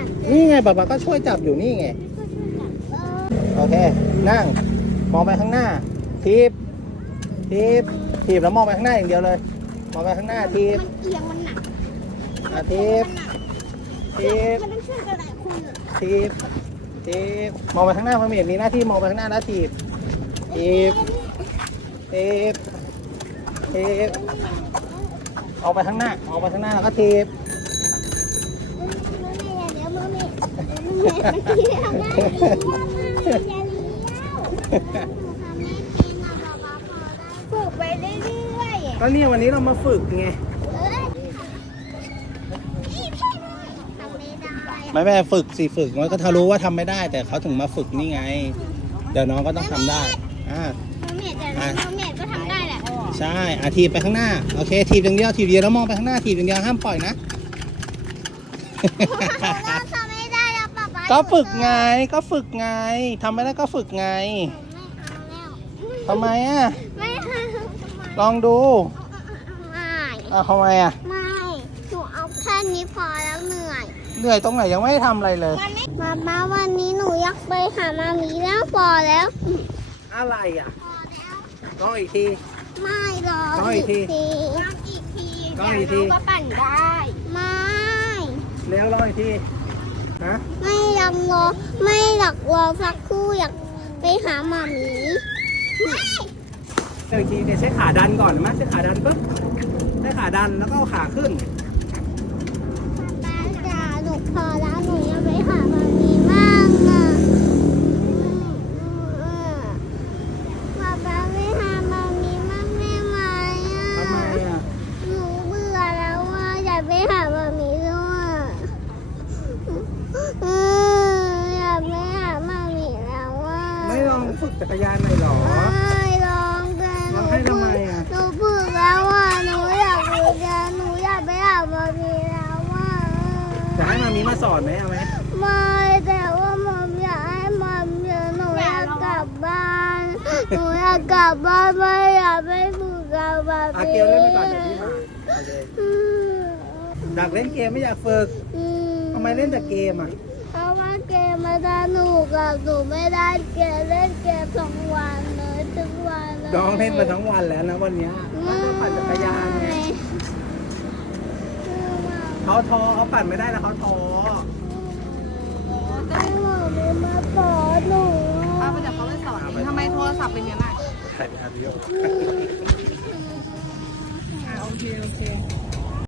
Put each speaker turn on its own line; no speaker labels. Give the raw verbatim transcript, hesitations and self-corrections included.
นี่ไงป๊าป๊าก็ช่วยจับอยู่นี่ไงโอเคนั่งมองไปข้างหน้าทีบทีบทีบแล้วมองไปข้างหน้าอย่างเดียวเลยมองไปข้างหน้าทีบ
มันเอียงมันหนัก
อาทีบทีบ
มันต้องช่วยกันหลายคนอะ
ทีบทีบมองไปข้างหน้ามันมีมีหน้าที่มองไปข้างหน้านะทีบทีบทีบทีบออกไปข้างหน้าออกไปข้างหน้าแล้วก็ทีบ
เดี๋ยวมือมีมันเอียงได้อย่าเลี้ยวฝึกไปเรื่อยๆ
ก็เนี่ยวันนี้เรามาฝึกไง
เอ้ยนี่เพ่เลยทำไม่ได้
ไม่แม่ฝึกสิฝึกมันก็ทะรู้ว่าทำไม่ได้ แต่เขาถึงมาฝึกนี่ไง เดี๋ยวน้องก็ต้องทำได้อ่า
น้องเมย์แต่น้องเมย์ก็ทำได้แหละ
ใช่อาทีบไปข้างหน้าโอเคทีบอย่างเดียวทีบเดียวแล้วมองไปข้างหน้าทีบอย่างเดียวห้ามปล่อยนะ
เราทำไม่ได้แล้วป๊าป๊า
ก็ฝึกไงก็ฝึกไงทำไม่ได้ก็ฝึกไง
ไม่เอาแล้ว
ทำไมอ่ะ
ไม่เอา
ลองดู
ไม่
อ่ะทำไมอ่ะ
ไม่หนูเอาแค่นี้พอแล้วเหนื่อย
เหนื่อยตรงไหนยังไม่ได้ทำอะไรเลย
มาม่าวันนี้หนูอยากไปหามามีแล้วพอแล้ว
อะไรอ่ะ
พอแล้ว
ลองอีกที
ไม่หรอก
ก็อีกที
ลองอีกที
ก็อีกที
เดี๋ยวน้องก็ปั่นได้ ไม่
เร็วลองอีกทีฮะ
ไม่อยากรอไม่อยากรอสักครู่อยากไปหาหมามี
เร็วอีกทีเนี่ยใช้ขาดันก่อนมั้ยใช้ขาดันปุ๊บใช้ขาดันแล้วก็เอาขาขึ้น
ป้าจ๋าหนูพอแล้วหนูอยากไปหาหมามีบ้างอ่ะป้าป้าไปหาหมามีบ้างได้ไหมอ่ะ
ทำไมอ่ะ
หนูเบื่อแล้วว่าอยากไปหาหมามีด้วยอืมอยากไปหาหมามีแล้วว่า
ไม่ลองฝึกจักรยานหน่อยเหรอ
ไม่ลองแต่ห
ล
นู
องให้ทำไมอ่ะ
หนูฝึกแล้วว่าหนูอยากไปเรียนหนูอยากไปหาหมามีแล้วว่า
จะให้มามีมาสอนไหมเอาไหม
ไม่แต่ว่าหมอมอยากให้หมอมเรียนหนูอยากกลับบ้านหนูอยากกลับบ้านไม่อยากไปฝึกกับหมา
อา
มี
เกลเล่นไปก่อนเดี๋ยวพี่มาโอเค
อืม
อยากเล่นเกมไม่อยากฝึก
อืม
ทำไมเล่นแต่เกมอ่ะ
เพราะว่าเกมมาสนุกกับหนูไม่ได้เกมเล่นเกมสองวันเลยทุกวันเลย
น้องเล่นมาทั้งวันแล้วนะวันเนี้ยเขาต้องปั่นจักรยานไงเขาท้อเขาปั่นไม่ได้แล้วเขาท้อ
ให้หมอมีมาสอนหนู
ป้าไปจากเขาไปสอนทำไมโทรศัพท์เป็นอย่างนั้นอ่ะ
ใส่อาริโอ
อ่ะโอเค โอเค